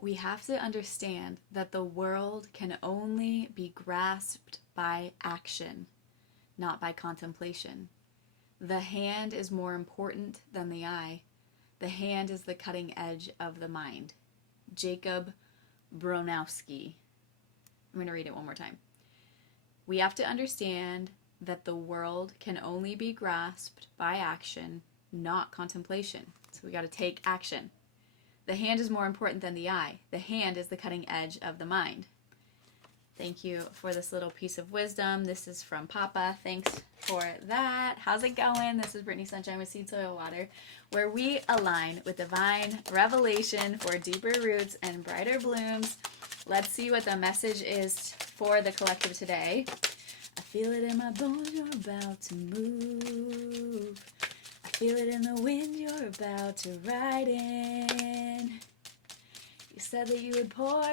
We have to understand that the world can only be grasped by action, not by contemplation. The hand is more important than the eye. The hand is the cutting edge of the mind. Jacob Bronowski. I'm going to read it one more time. We have to understand that the world can only be grasped by action, not contemplation. So we got to take action. The hand is more important than the eye. The hand is the cutting edge of the mind. Thank you for this little piece of wisdom. This is from Papa. Thanks for that. How's it going? This is Brittany Sunshine with Seed Soil Water, where we align with divine revelation for deeper roots and brighter blooms. Let's see what the message is for the collective today. I feel it in my bones, you're about to move. I feel it in the wind, you're about to ride in. You said that you would pour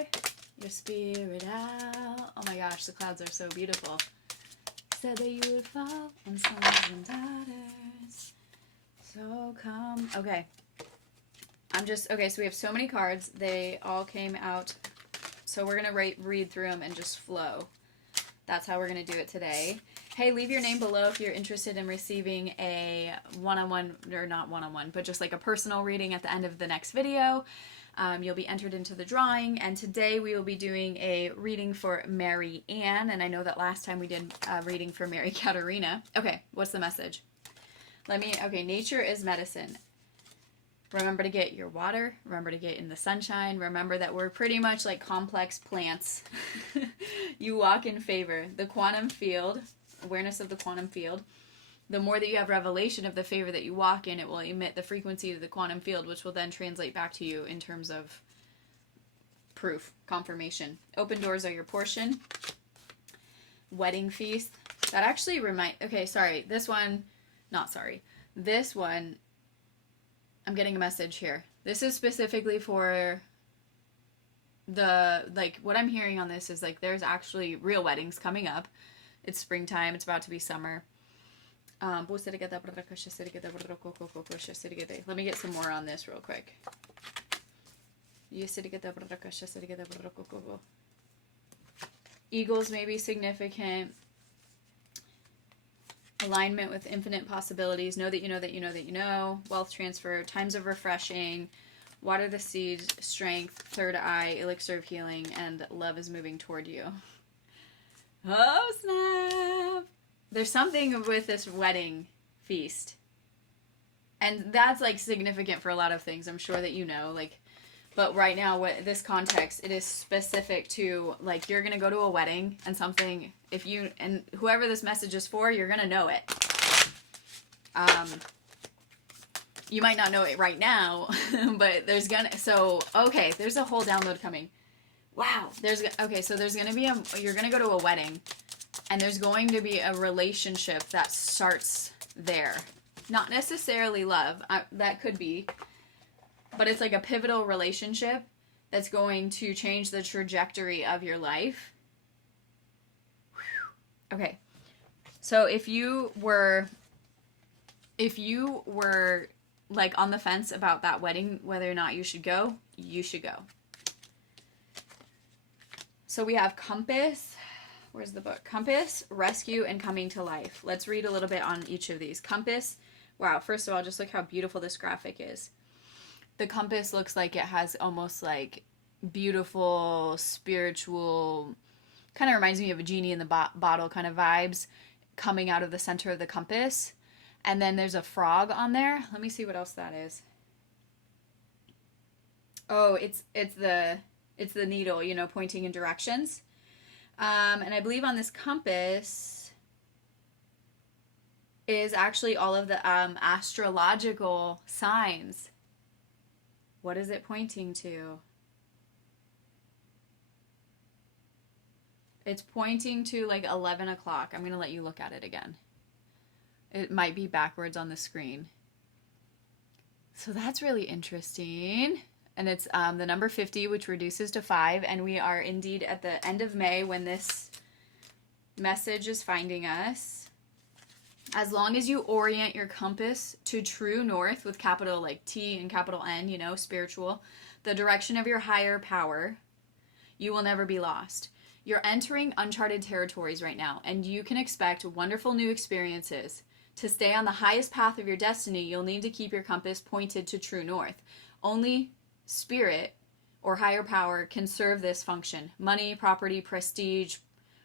your spirit out. Oh my gosh, the clouds are so beautiful. Said that you would fall on sons and daughters. So come. Okay. Okay, so we have so many cards. They all came out. So we're going to read through them and just flow. That's how we're going to do it today. Hey, leave your name below if you're interested in receiving a one-on-one, or not one-on-one, but just like a personal reading at the end of the next video. You'll be entered into the drawing, and today we will be doing a reading for Mary Ann, and I know that last time we did a reading for Mary Katerina. Okay, what's the message? Okay, nature is medicine. Remember to get your water, remember to get in the sunshine, remember that we're pretty much like complex plants. You walk in favor. The quantum field, awareness of the quantum field, the more that you have revelation of the favor that you walk in, it will emit the frequency of the quantum field, which will then translate back to you in terms of proof, confirmation. Open doors are your portion. Wedding feast. That actually this one, I'm getting a message here. This is specifically for what I'm hearing on this is like there's actually real weddings coming up. It's springtime. It's about to be summer. Let me get some more on this real quick. Eagles may be significant. Alignment with infinite possibilities. Know that you know that you know that you know. Wealth transfer. Times of refreshing. Water the seeds. Strength. Third eye. Elixir of healing. And love is moving toward you. Oh, snap. There's something with this wedding feast. And that's like significant for a lot of things. I'm sure that you know. But right now, this context, it is specific to, like, you're going to go to a wedding and something, and whoever this message is for, you're going to know it. You might not know it right now, but there's a whole download coming. Wow. There's going to be you're going to go to a wedding, and there's going to be a relationship that starts there. Not necessarily love. That could be. But it's like a pivotal relationship that's going to change the trajectory of your life. Whew. Okay. So if you were like on the fence about that wedding, whether or not you should go, you should go. So we have Compass. Where's the book? Compass, Rescue, and Coming to Life. Let's read a little bit on each of these. Compass. Wow. First of all, just look how beautiful this graphic is. The compass looks like it has almost like beautiful, spiritual, kind of reminds me of a genie in the bottle kind of vibes coming out of the center of the compass. And then there's a frog on there. Let me see what else that is. Oh, it's the needle, pointing in directions. And I believe on this compass is actually all of the astrological signs. What is it pointing to? It's pointing to like 11 o'clock. I'm going to let you look at it again. It might be backwards on the screen. So that's really interesting. And it's the number 50, which reduces to 5. And we are indeed at the end of May when this message is finding us. As long as you orient your compass to true north with capital like T and capital N, spiritual, the direction of your higher power, you will never be lost. You're entering uncharted territories right now, and you can expect wonderful new experiences. To stay on the highest path of your destiny, you'll need to keep your compass pointed to true north. Only spirit or higher power can serve this function. Money, property, prestige,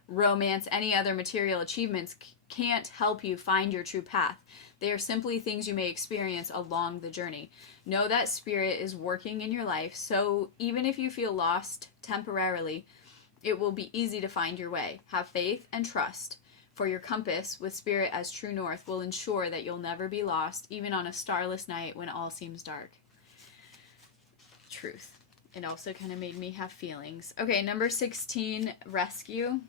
romance, any other material achievements can't help you find your true path. They are simply things you may experience along the journey. Know that spirit is working in your life, so even if you feel lost temporarily, it will be easy to find your way. Have faith and trust, for your compass with spirit as true north will ensure that you'll never be lost, even on a starless night when all seems dark. Truth. It also kind of made me have feelings. Okay, number 16, rescue,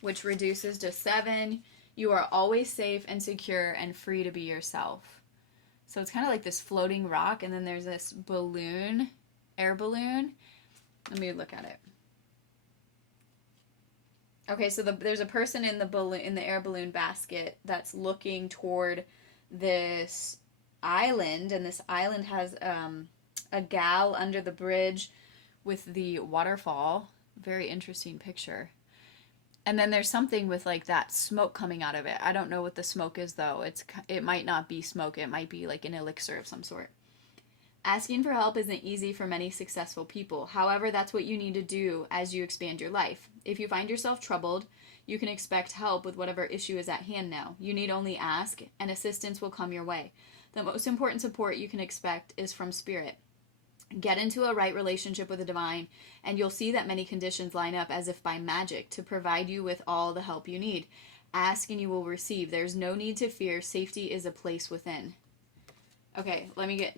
which reduces to 7. You are always safe and secure and free to be yourself. So it's kind of like this floating rock, and then there's this balloon, air balloon. Let me look at it. Okay, so there's a person in the air balloon basket that's looking toward this island, and this island has a gal under the bridge with the waterfall. Very interesting picture. And then there's something with like that smoke coming out of it. I don't know what the smoke is though. It might not be smoke. It might be like an elixir of some sort. Asking for help isn't easy for many successful people. However, that's what you need to do as you expand your life. If you find yourself troubled, you can expect help with whatever issue is at hand now. You need only ask, and assistance will come your way. The most important support you can expect is from spirit. Get into a right relationship with the divine, and you'll see that many conditions line up as if by magic to provide you with all the help you need. Ask and you will receive. There's no need to fear. Safety is a place within. Okay,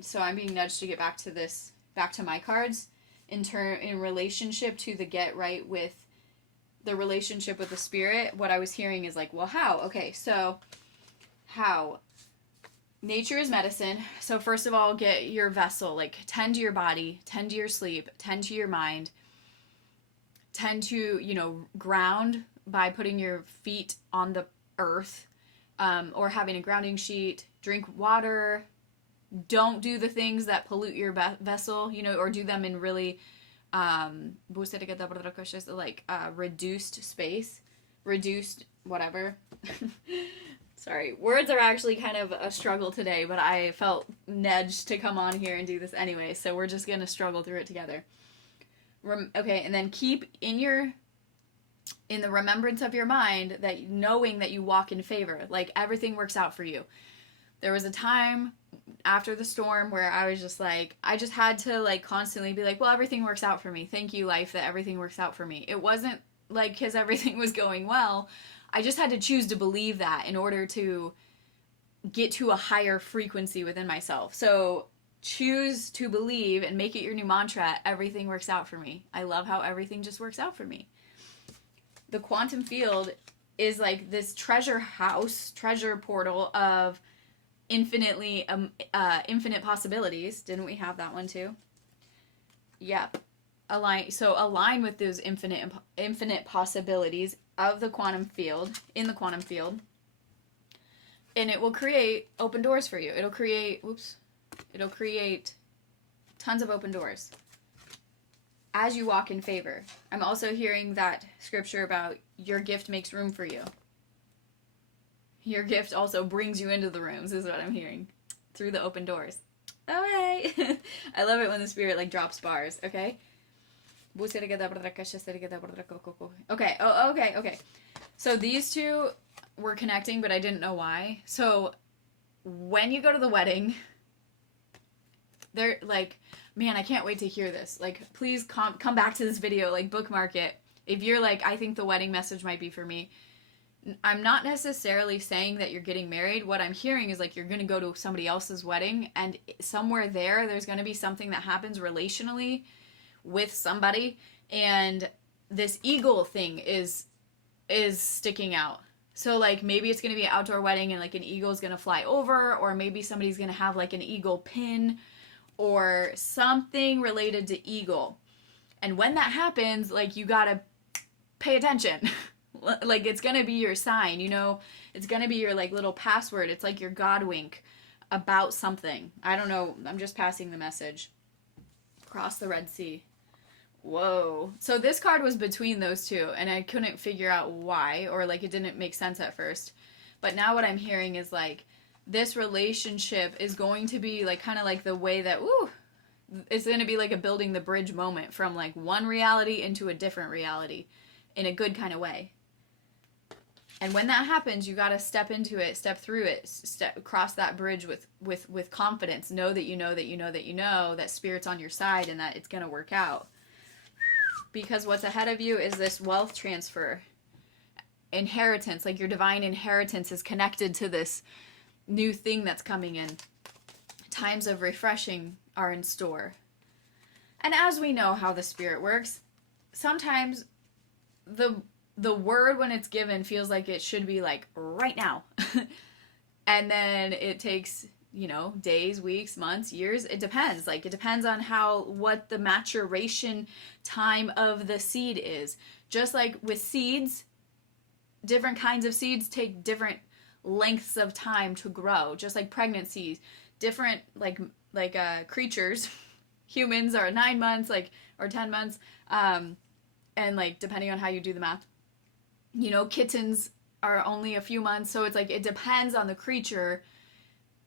so I'm being nudged to get back to my cards in relationship to the get right with the relationship with the spirit. What I was hearing is like, well, how? Okay, so how? Nature is medicine. So first of all, get your vessel, like tend to your body, tend to your sleep, tend to your mind, tend to, ground by putting your feet on the earth, or having a grounding sheet, drink water. Don't do the things that pollute your vessel, or do them in really, reduced space, reduced whatever. Sorry, words are actually kind of a struggle today, but I felt nudged to come on here and do this anyway, so we're just going to struggle through it together. Okay, and then keep in the remembrance of your mind that knowing that you walk in favor, like everything works out for you. There was a time after the storm where I was just like, I just had to like constantly be like, well, everything works out for me. Thank you, life, that everything works out for me. It wasn't like because everything was going well. I just had to choose to believe that in order to get to a higher frequency within myself. So choose to believe and make it your new mantra. Everything works out for me. I love how everything just works out for me. The quantum field is like this treasure portal of infinite possibilities. Didn't we have that one too? Yep. Align with those infinite possibilities of the quantum field, in the quantum field, and it will create open doors for you. It'll create tons of open doors as you walk in favor. I'm also hearing that scripture about your gift makes room for you. Your gift also brings you into the rooms, is what I'm hearing, through the open doors. Oh, hey! I love it when the spirit like drops bars, okay? Okay. So these two were connecting, but I didn't know why. So when you go to the wedding, they're like, man, I can't wait to hear this. Like, please come back to this video, like bookmark it. If you're like, I think the wedding message might be for me. I'm not necessarily saying that you're getting married. What I'm hearing is like you're going to go to somebody else's wedding, and somewhere there's going to be something that happens relationally with somebody, and this eagle thing is sticking out. So like maybe it's going to be an outdoor wedding and like an eagle is going to fly over, or maybe somebody's going to have like an eagle pin or something related to eagle. And when that happens, like you got to pay attention. Like it's going to be your sign, it's going to be your like little password. It's like your God wink about something. I don't know. I'm just passing the message. Cross the Red Sea. Whoa. So this card was between those two, and I couldn't figure out why, or like it didn't make sense at first. But now what I'm hearing is like this relationship is going to be like kind of like the way that, it's going to be like a building the bridge moment from like one reality into a different reality in a good kind of way. And when that happens, you got to step into it, step through it, cross that bridge with confidence. Know that you know that you know that you know that Spirit's on your side and that it's going to work out. Because what's ahead of you is this wealth transfer, inheritance, like your divine inheritance is connected to this new thing that's coming in. Times of refreshing are in store. And as we know how the Spirit works, sometimes the word when it's given feels like it should be like right now. And then it takes, days, weeks, months, years. It depends. Like it depends on what the maturation time of the seed is. Just like with seeds, different kinds of seeds take different lengths of time to grow. Just like pregnancies, different like creatures, humans are 9 months, or 10 months, and like depending on how you do the math. Kittens are only a few months, so it's like it depends on the creature.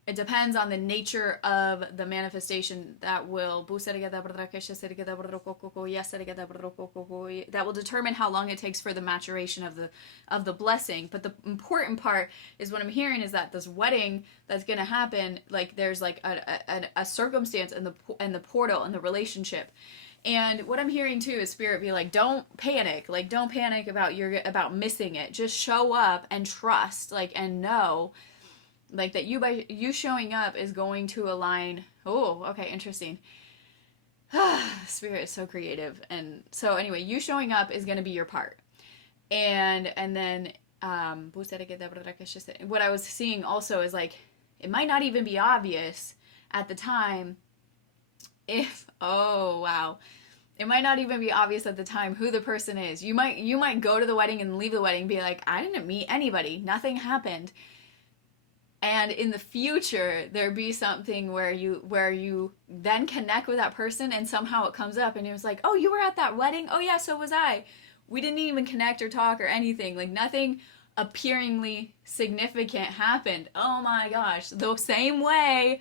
It depends on the nature of the manifestation that will determine how long it takes for the maturation of the blessing. But the important part is what I'm hearing is that this wedding that's going to happen, like there's like a circumstance in the portal in the relationship. And what I'm hearing too is Spirit be like, don't panic. Like, don't panic about missing it. Just show up and trust, and know, like that by you showing up is going to align. Oh, okay, interesting. Spirit is so creative. And so anyway, you showing up is going to be your part. And then what I was seeing also is like, it might not even be obvious at the time it might not even be obvious at the time who the person is. You might go to the wedding and leave the wedding and be like, I didn't meet anybody. Nothing happened. And in the future, there be something where you then connect with that person and somehow it comes up and it was like, oh, you were at that wedding? Oh yeah, so was I. We didn't even connect or talk or anything. Like nothing appearingly significant happened. Oh my gosh. The same way.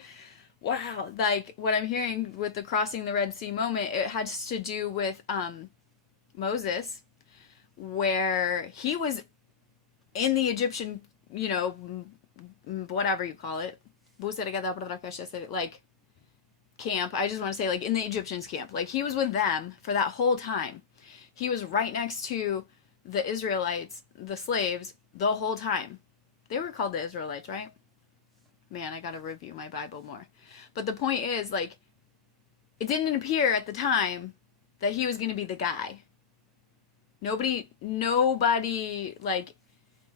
Wow. Like what I'm hearing with the crossing the Red Sea moment, it has to do with Moses, where he was in the Egyptian, whatever you call it, like camp. I just want to say like in the Egyptians camp, like he was with them for that whole time. He was right next to the Israelites, the slaves, the whole time. They were called the Israelites, right? Man, I gotta review my Bible more. But the point is, like, it didn't appear at the time that he was gonna be the guy. Nobody, like,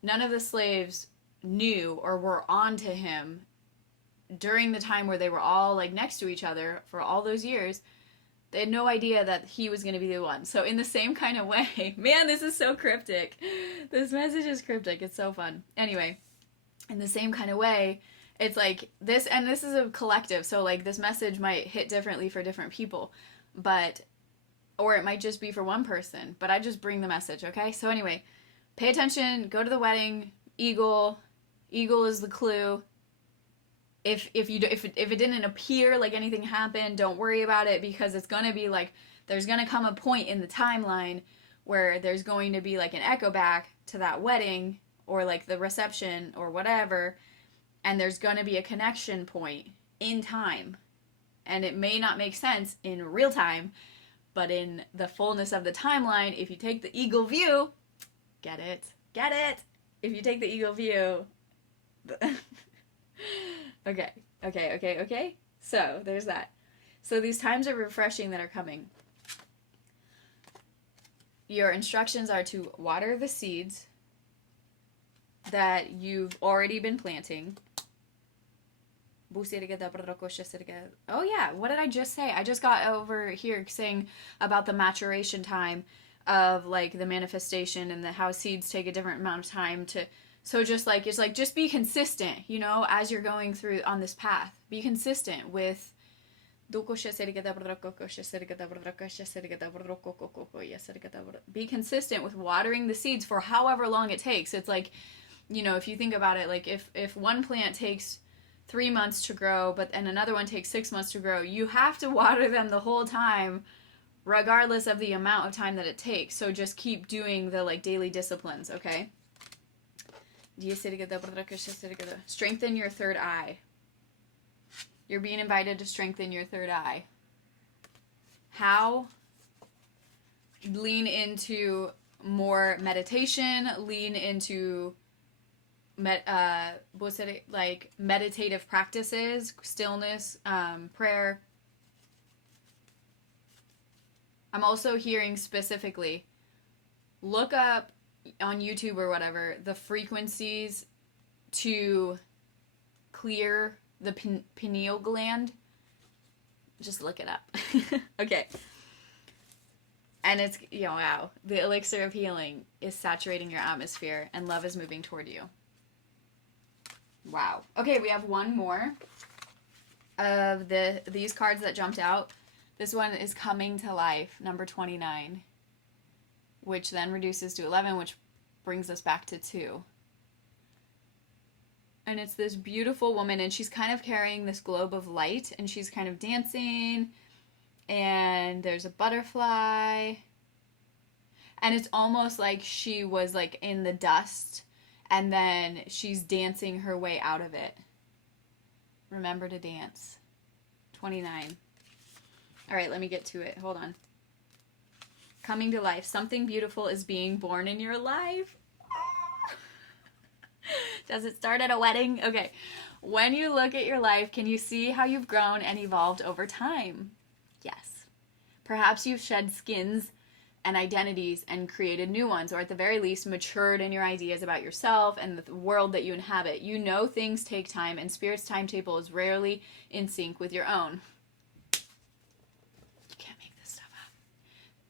none of the slaves knew or were on to him during the time where they were all, like, next to each other for all those years. They had no idea that he was going to be the one. So in the same kind of way, man, this is so cryptic. This message is cryptic. It's so fun. Anyway, in the same kind of way, it's like this, and this is a collective. So like this message might hit differently for different people, or it might just be for one person, but I just bring the message. Okay. So anyway, pay attention, go to the wedding, eagle is the clue. If it didn't appear like anything happened, don't worry about it, because it's going to be like, there's going to come a point in the timeline where there's going to be like an echo back to that wedding or like the reception or whatever. And there's going to be a connection point in time. And it may not make sense in real time, but in the fullness of the timeline, if you take the eagle view, get it? If you take the eagle view... Okay. So, there's that. So, these times of refreshing that are coming. Your instructions are to water the seeds that you've already been planting. Oh yeah, what did I just say? I just got over here saying about the maturation time of like the manifestation and how seeds take a different amount of time to... So just like, it's like, just be consistent, as you're going through on this path. Be consistent with Be consistent with watering the seeds for however long it takes. It's like, you know, if you think about it, like if one plant takes 3 months to grow, and another one takes 6 months to grow, you have to water them the whole time, regardless of the amount of time that it takes. So just keep doing the like daily disciplines, okay? Strengthen your third eye. You're being invited to strengthen your third eye. How? Lean into more meditation, lean into like meditative practices, stillness, prayer. I'm also hearing specifically, look up on YouTube or whatever the frequencies to clear the pineal gland. Just look it up. Okay. And it's, you know, wow, the elixir of healing is saturating your atmosphere and love is moving toward you. Wow. Okay, we have one more of these cards that jumped out. This one is coming to life, number 29, which then reduces to 11, which brings us back to 2. And it's this beautiful woman, and she's kind of carrying this globe of light, and she's kind of dancing, and there's a butterfly, and it's almost like she was like in the dust, and then she's dancing her way out of it. Remember to dance. 29. All right, let me get to it. Hold on. Coming to life. Something beautiful is being born in your life. Does it start at a wedding? Okay. When you look at your life, can you see how you've grown and evolved over time? Yes. Perhaps you've shed skins and identities and created new ones, or at the very least matured in your ideas about yourself and the world that you inhabit. You know things take time, and Spirit's timetable is rarely in sync with your own. You can't make this stuff up.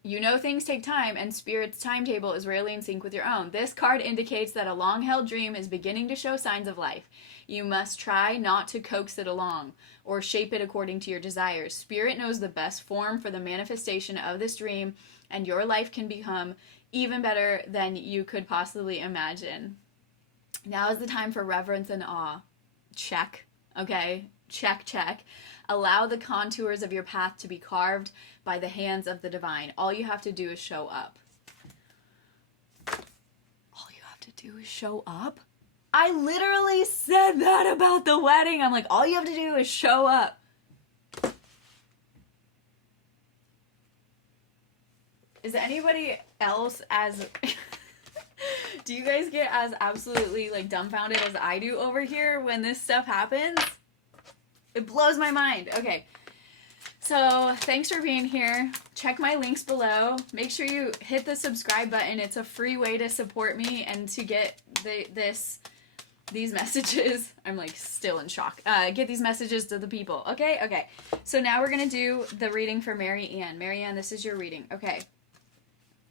You know things take time, and Spirit's timetable is rarely in sync with your own. This card indicates that a long-held dream is beginning to show signs of life. You must try not to coax it along or shape it according to your desires. Spirit knows the best form for the manifestation of this dream, and your life can become even better than you could possibly imagine. Now is the time for reverence and awe. Check. Okay? Check, check. Allow the contours of your path to be carved by the hands of the divine. All you have to do is show up. All you have to do is show up? I literally said that about the wedding. I'm like, all you have to do is show up. Is anybody else as... Do you guys get as absolutely like dumbfounded as I do over here when this stuff happens? It blows my mind. Okay. So thanks for being here. Check my links below. Make sure you hit the subscribe button. It's a free way to support me and to get these messages. I'm like still in shock. Get these messages to the people. Okay? Okay. So now we're going to do the reading for Mary Ann. Mary Ann, this is your reading. Okay.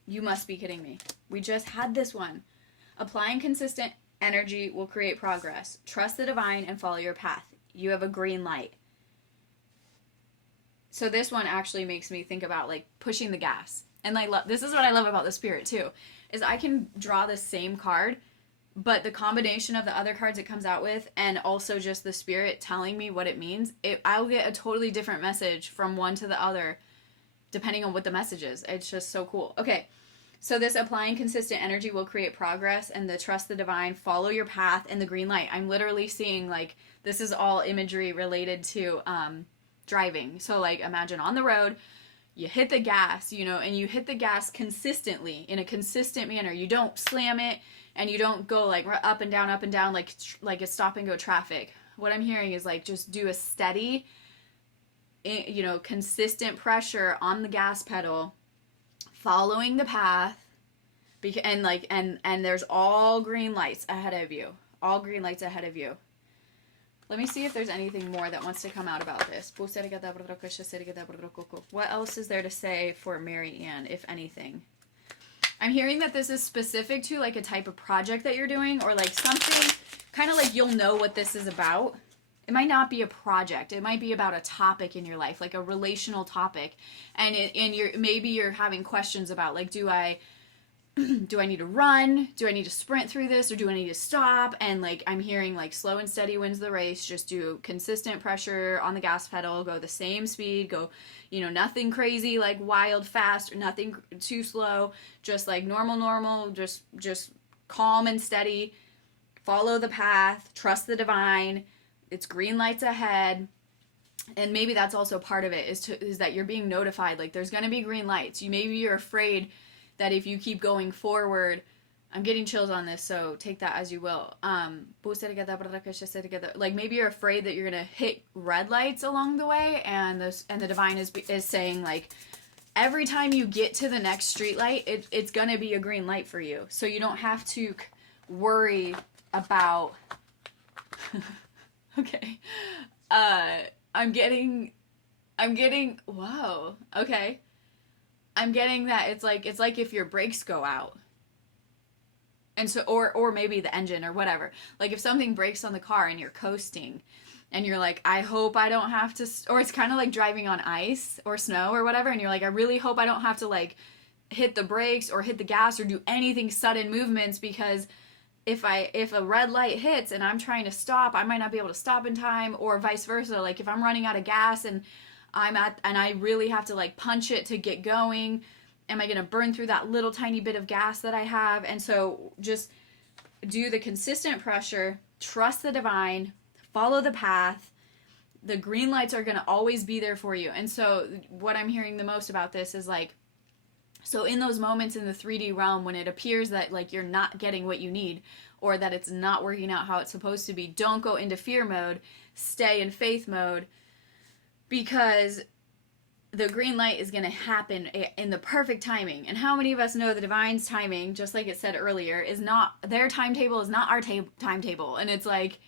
You must be kidding me. We just had this one. Applying consistent energy will create progress. Trust the divine and follow your path. You have a green light. So this one actually makes me think about like pushing the gas. And like this is what I love about the Spirit too, is I can draw the same card, but the combination of the other cards it comes out with and also just the Spirit telling me what it means, I'll get a totally different message from one to the other depending on what the message is. It's just so cool. Okay. So this applying consistent energy will create progress, and the trust the divine, follow your path, and the green light. I'm literally seeing like, this is all imagery related to driving. So like imagine on the road, you hit the gas, you know, and you hit the gas consistently in a consistent manner. You don't slam it and you don't go like up and down like a stop and go traffic. What I'm hearing is like just do a steady, you know, consistent pressure on the gas pedal, following the path, and there's all green lights ahead of you. All green lights ahead of you. Let me see if there's anything more that wants to come out about this. What else is there to say for Mary Ann, if anything? I'm hearing that this is specific to like a type of project that you're doing, or like something kind of like you'll know what this is about. it might not be a project. It might be about a topic in your life, like a relational topic. And you're having questions about, like, do I need to run? Do I need to sprint through this, or do I need to stop? And like I'm hearing like slow and steady wins the race. Just do consistent pressure on the gas pedal, go the same speed, go, nothing crazy like wild fast, or nothing too slow, just like normal, just calm and steady. Follow the path, trust the divine. It's green lights ahead. And maybe that's also part of it, is that you're being notified, like there's going to be green lights. Maybe you're afraid that if you keep going forward, I'm getting chills on this, so take that as you will. Like maybe you're afraid that you're gonna hit red lights along the way, and the divine is saying, like, every time you get to the next street light, it's gonna be a green light for you, so you don't have to worry about. Okay, I'm getting. Whoa. Okay. I'm getting that it's like if your brakes go out. And so or maybe the engine or whatever. Like if something breaks on the car and you're coasting and you're like, I hope I don't have to, or it's kind of like driving on ice or snow or whatever, and you're like, I really hope I don't have to like hit the brakes or hit the gas or do anything sudden movements, because if a red light hits and I'm trying to stop, I might not be able to stop in time, or vice versa. Like if I'm running out of gas and I really have to like punch it to get going, am I going to burn through that little tiny bit of gas that I have? And so just do the consistent pressure, trust the divine, follow the path. The green lights are going to always be there for you. And so what I'm hearing the most about this is like, so in those moments in the 3D realm when it appears that like you're not getting what you need, or that it's not working out how it's supposed to be, don't go into fear mode, stay in faith mode, because the green light is going to happen in the perfect timing. And how many of us know the divine's timing, just like it said earlier, is not their timetable, is not our timetable. And it's like,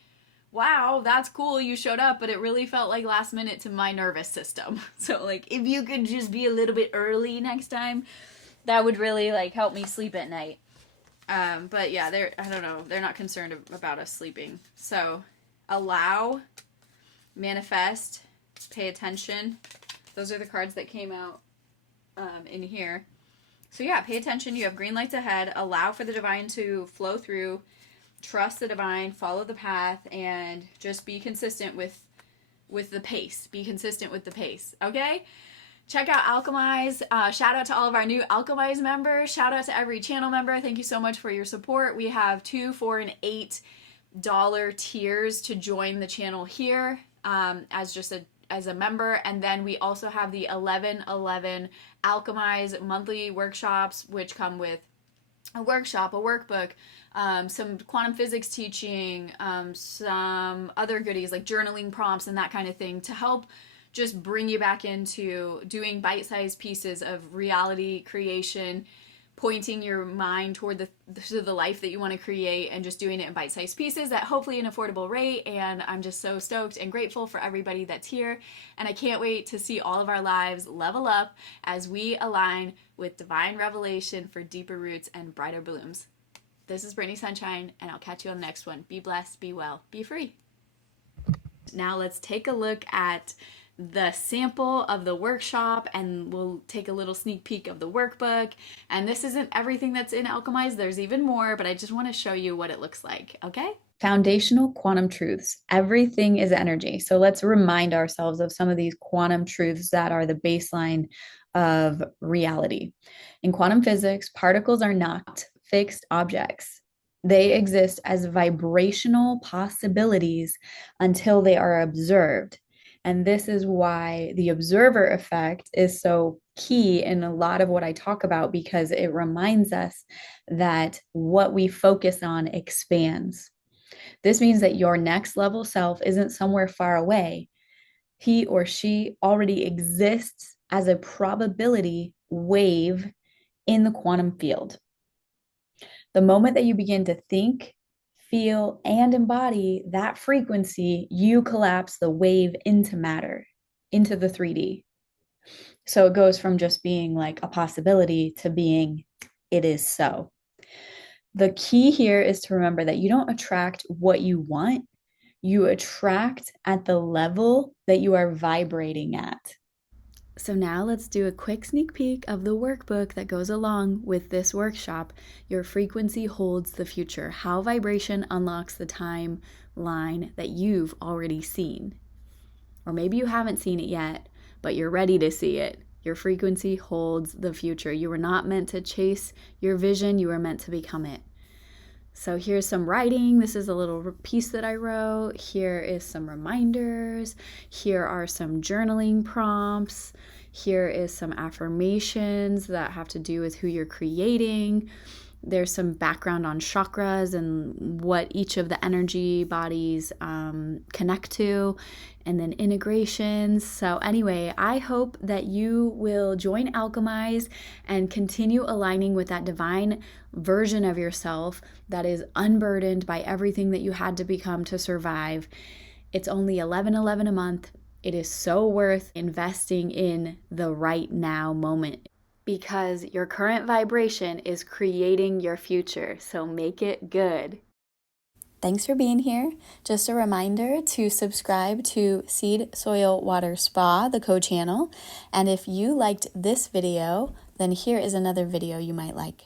wow, that's cool, you showed up, but it really felt like last minute to my nervous system. So like if you could just be a little bit early next time, that would really like help me sleep at night. But yeah, I don't know, they're not concerned about us sleeping. So allow, manifest, pay attention. Those are the cards that came out in here. So yeah, pay attention. You have green lights ahead. Allow for the divine to flow through. Trust the divine. Follow the path, and just be consistent with the pace. Be consistent with the pace. Okay. Check out Alchemize. Shout out to all of our new Alchemize members. Shout out to every channel member. Thank you so much for your support. We have $2, $4, and $8 tiers to join the channel here as a member. And then we also have the 11/11 Alchemize monthly workshops, which come with a workshop, a workbook, some quantum physics teaching, some other goodies like journaling prompts and that kind of thing, to help just bring you back into doing bite-sized pieces of reality creation, pointing your mind toward the life that you want to create, and just doing it in bite-sized pieces at hopefully an affordable rate. And I'm just so stoked and grateful for everybody that's here, and I can't wait to see all of our lives level up as we align with divine revelation for deeper roots and brighter blooms. This is Brittany Sunshine, and I'll catch you on the next one. Be blessed, be well, be free. Now let's take a look at the sample of the workshop, and we'll take a little sneak peek of the workbook. And this isn't everything that's in Alchemize, there's even more, but I just want to show you what it looks like, okay? Foundational quantum truths. Everything is energy. So let's remind ourselves of some of these quantum truths that are the baseline of reality. In quantum physics, particles are not fixed objects. They exist as vibrational possibilities until they are observed. And this is why the observer effect is so key in a lot of what I talk about, because it reminds us that what we focus on expands. This means that your next level self isn't somewhere far away. He or she already exists as a probability wave in the quantum field. The moment that you begin to think, feel, and embody that frequency, you collapse the wave into matter, into the 3D. So it goes from just being like a possibility to being, it is so. The key here is to remember that you don't attract what you want, You attract at the level that you are vibrating at. So now let's do a quick sneak peek of the workbook that goes along with this workshop. Your frequency holds the future. How vibration unlocks the timeline that you've already seen. Or maybe you haven't seen it yet, but you're ready to see it. Your frequency holds the future. You were not meant to chase your vision, you were meant to become it. So here's some writing. This is a little piece that I wrote. Here is some reminders. Here are some journaling prompts. Here is some affirmations that have to do with who you're creating. There's some background on chakras and what each of the energy bodies connect to, and then integrations. So anyway, I hope that you will join Alchemize and continue aligning with that divine version of yourself that is unburdened by everything that you had to become to survive. It's only $11.11 a month. It is so worth investing in the right now moment, because your current vibration is creating your future. So make it good. Thanks for being here. Just a reminder to subscribe to Seed, Soil, Water, Spa, the co-channel. And if you liked this video, then here is another video you might like.